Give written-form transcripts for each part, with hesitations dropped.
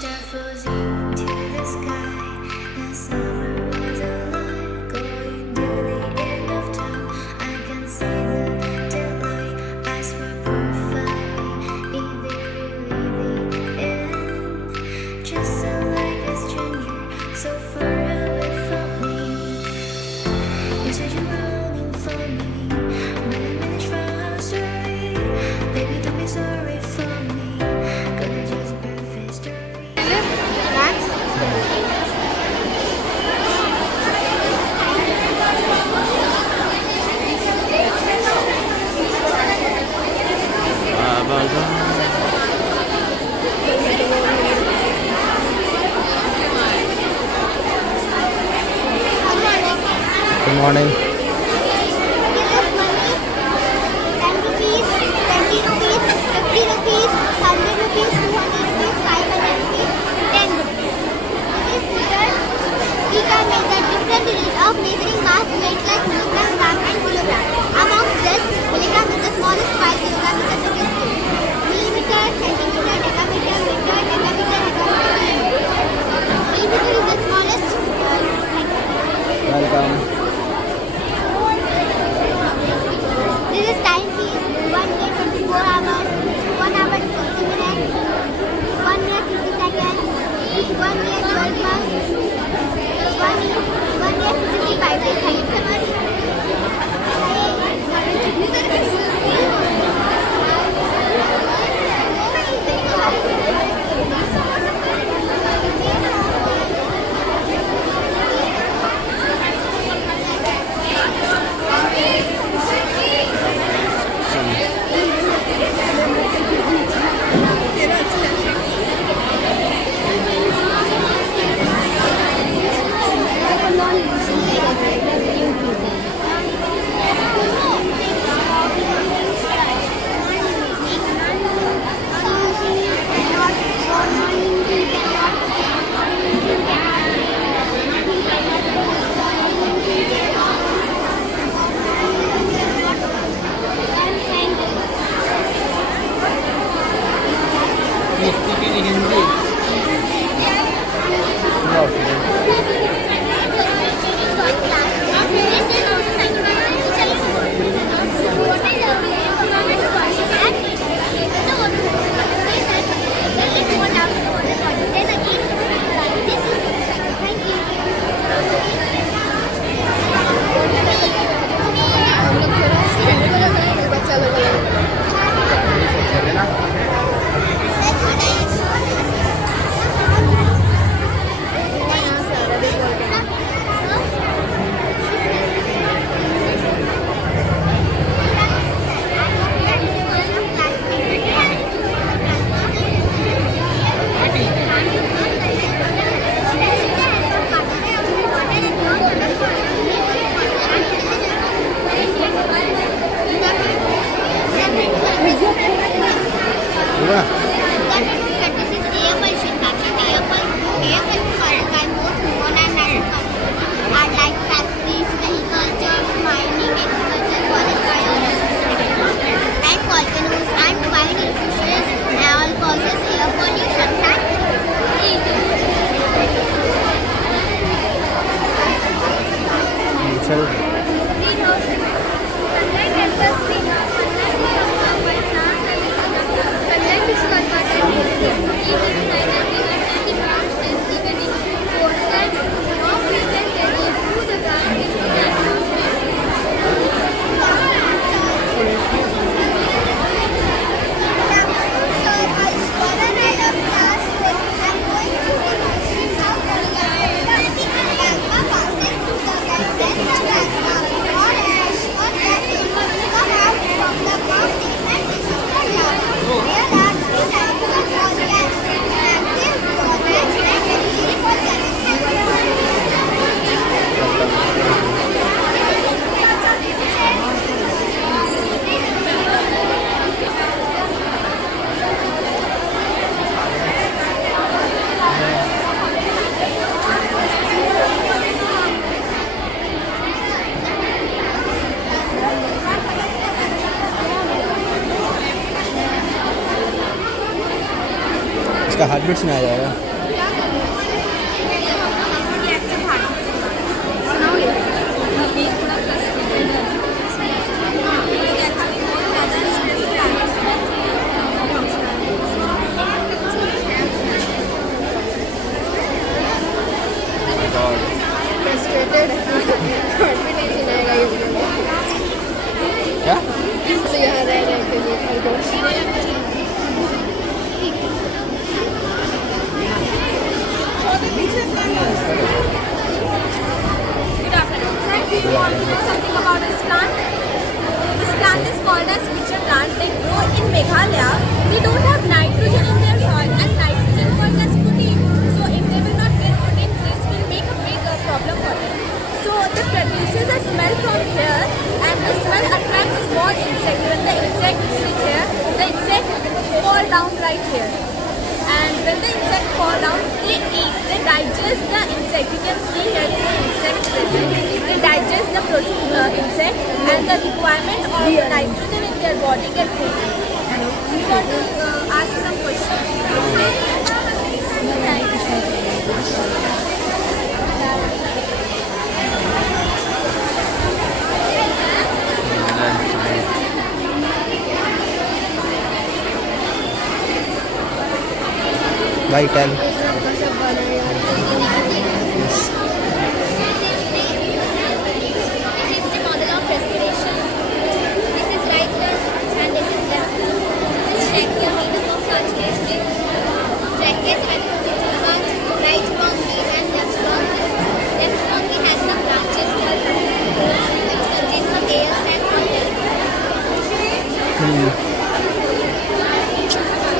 Good morning. Of measuring mass weight like milligram, gram and kilogram. Among this, milligram is the smallest, 5 kilogram is the biggest. Millimeter, centimeter, decameter, meter, decameter, hectometer. Millimeter is the smallest. Welcome. This is time piece. 1 day 24 hours, 1 hour 60 minutes, 1 minute 60 seconds, 1 year 12 months, 1 year 65 days. इसका heart beat सुनाया जाएगा। they don't have nitrogen in their soil, and nitrogen for us protein. So if they will not get protein, this will make a big problem for them. So they produces a smell from here, and the smell attracts small insects. When the insect sits here, the insect fall down right here. And when the insect fall down, they eat, they digest the insect. You can see here the insect present. They digest the insect, and the requirement of nitrogen in their body gets fulfilled. You want to ask some questions? Bye, tell. This is the model of respiration. This is right lung and this is left lung. This is trachea made up of large gastric. Trachea is about right bronchi and left bronchi. Left bronchi has some branches called which contain some air sac content.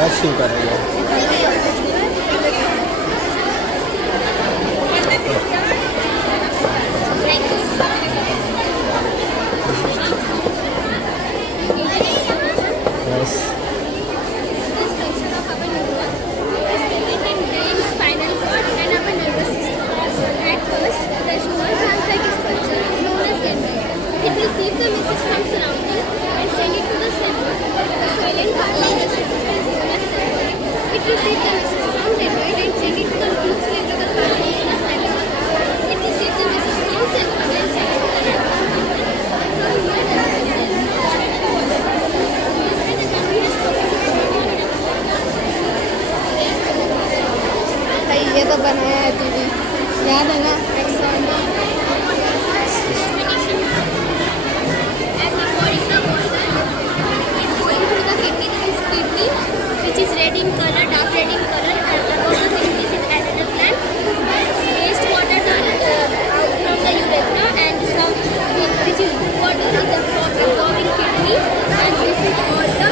That's super. Yes. This section of our neuron is present in brain, spinal cord and our nervous system. At first, the small branch-like structure is known as dendrite. It receives the message from surrounding and send it to the center. The silent part of the structure is known as centroid. It receives the message from dendrite and send it to the non-cylindrical part known as cerebellum. It receives the message from centroid and send it to the nervous system. From here, the nervous system भाई ये तो बनाया है TV, याद है ना? As according to water is going through the kidney, this is kidney, which is red in color, dark red in color, and above the kidney is adrenal gland. Waste waters are out from the urethra, and some which is good water is absorbing kidney, and this is all the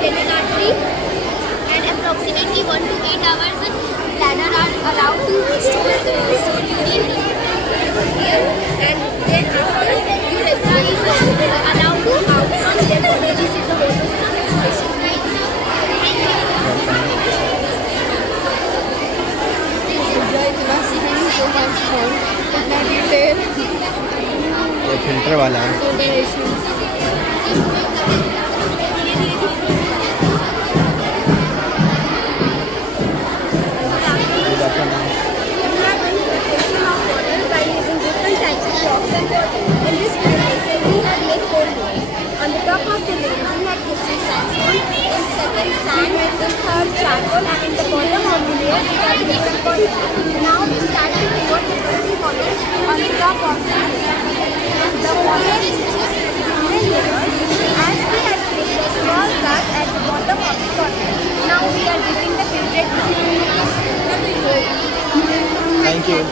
renal artery. And approximately 1 to 8 hours, bladder are allowed to store urine here, and then after urethra is allowed to out from there. This is the whole process of excretion. Thank you. Enjoy the seeing so much fun. इतना detail ये filter वाला है. On the top of the layer, we had gypsum sandstone, in second sand, in the third charcoal, and in the bottom of the layer, we had gypsum content. Now we start to pour the dirty water on the top of the layer. The water is mixed in layers as we had placed a small glass at the bottom of the content. Now we are dipping the filtered water. Thank you.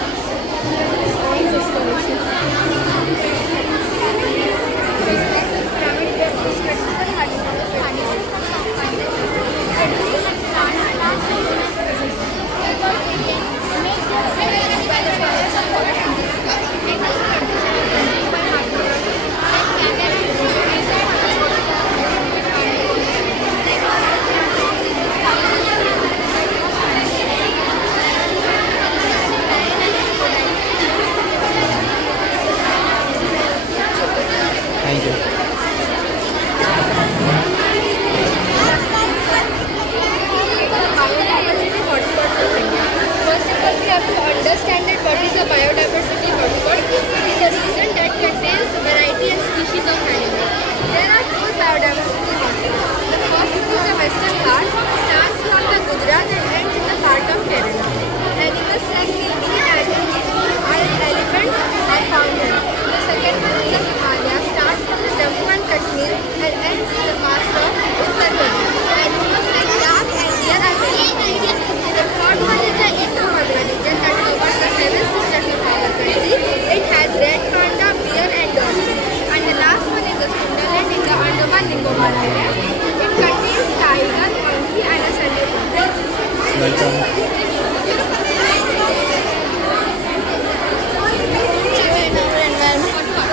Welcome.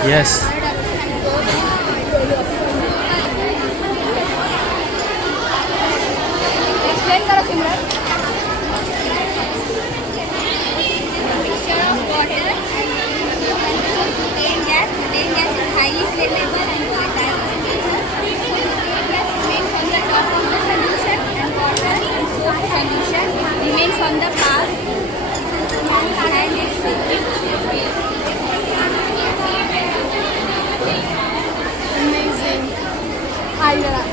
Yes. Explain करो सिमरन. Mixture of water and methane gas. Methane gas is highly flammable and volatile. Methane gas remains on the top of the solution and water and soap solution remains on the path and is safe. Amazing. Ayura.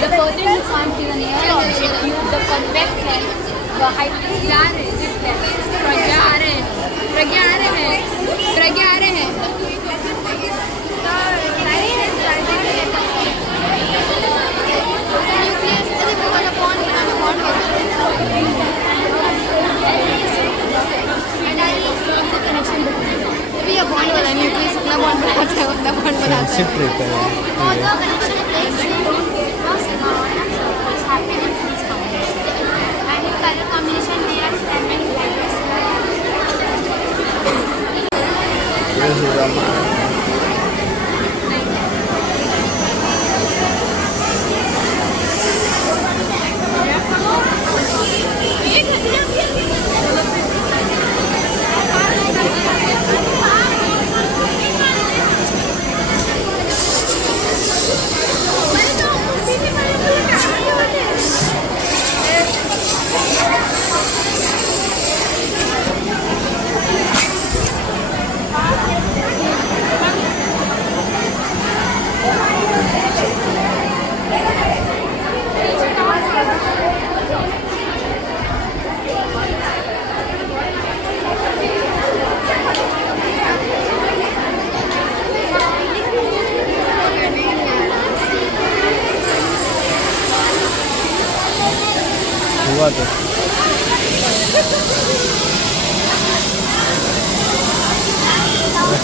The person who comes to the near object use the convex lens. The hypersphere is प्रज्ञा आ रहे हैं. Bond वाला nucleus अपना bond बनाता है, उतना bond बनाता है. Friendship रहता है. Although connection takes most is happening in this combination. And in color combination, they are standing like this. This is a हुआ तो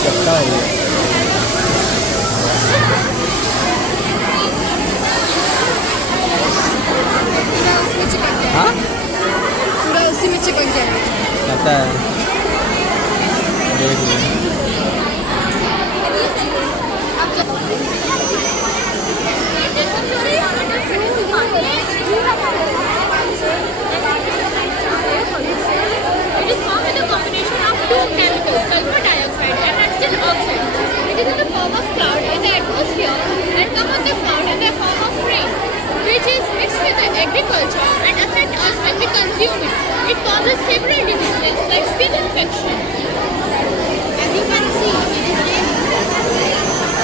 चक्का हो गया. हाँ पूरा उसी में चिपक जाएगा. पता है, देख लो. It is formed with a combination of two chemicals, sulfur dioxide and nitrogen oxide. It is in the form of cloud in the atmosphere and come on the cloud in the form of rain, which is mixed with the agriculture and affect us when we consume it. It causes several diseases like skin infection. As you can see, it is raining.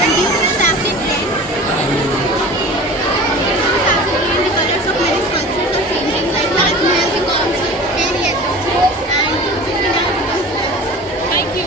And due to this acid rain, the colors of many sculptures are changing. Like Taj Mahal becomes pale yellow, and Minar becomes red. Thank you.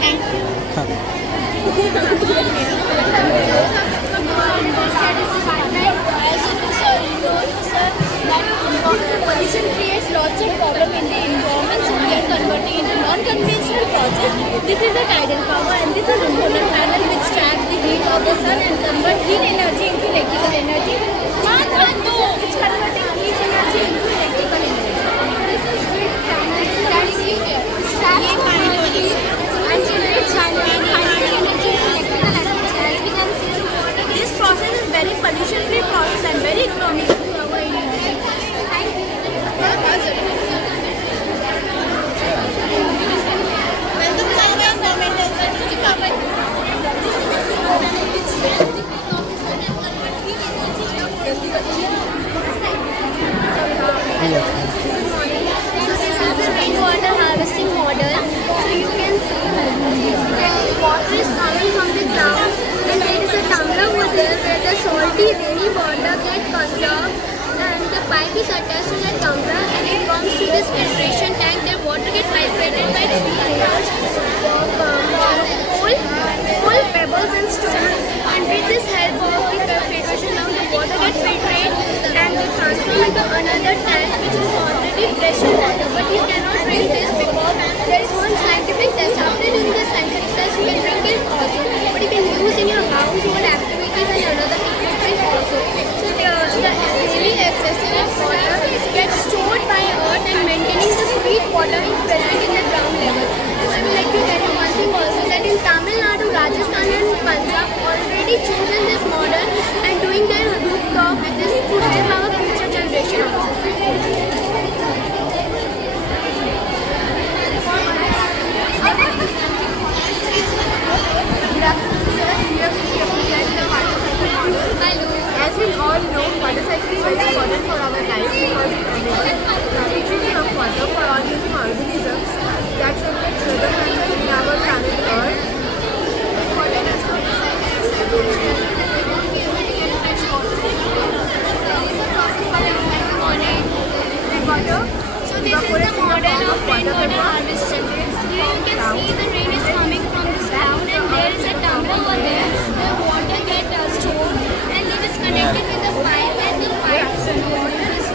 Pollution creates lots of problems in the environment, so we are converting into non-conventional process. This is a tidal power and this is a solar panel which traps the heat of the sun and convert heat energy into electrical energy. It's converting heat energy into electrical energy. This is wind panel that traps the heat and generates hydrogen energy into electrical energy. As we can see, this process is very pollution-free process. into another tank which is already fresh water. But you cannot drink this because there is one scientific test. After doing the scientific test, you can drink it also. But you can use in your household activities and another equipment also. So the heavy excessive water gets stored by earth and maintaining the sweet water is present in the ground level. So I would like to tell you one thing also that in Tamil Nadu, Rajasthan and Punjab already chosen this model and doing their rooftop with this to help our future generation also. Good afternoon, sir. Here we represent the motorcycle model. As we all know, motorcycle is very important for our life because it reaches of water for all living organisms that generates weather control in our planet Earth. Water does not So this is the model of rainwater harvester. Here you can see the rain is coming from this cloud and there is a tumbler over there. The water gets stored and it is connected with the pipe and the pipe water is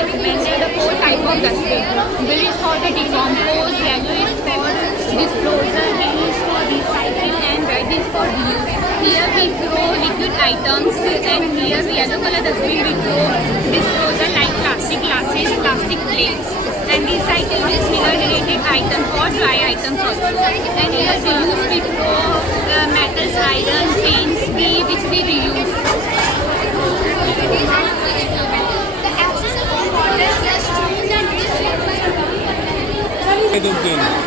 Recommended the four type of dustbin. Bill is for the decompose, yellow is for disposal, green is for recycle, and red is for reuse. Here we grow liquid items, and here the yellow color dustbin we grow disposal like plastic glasses, plastic plates, and recycle is mineral related items or dry items also. And here reuse we grow metals, iron, chains, which we reuse. the accessible water gets used and distributed by the government.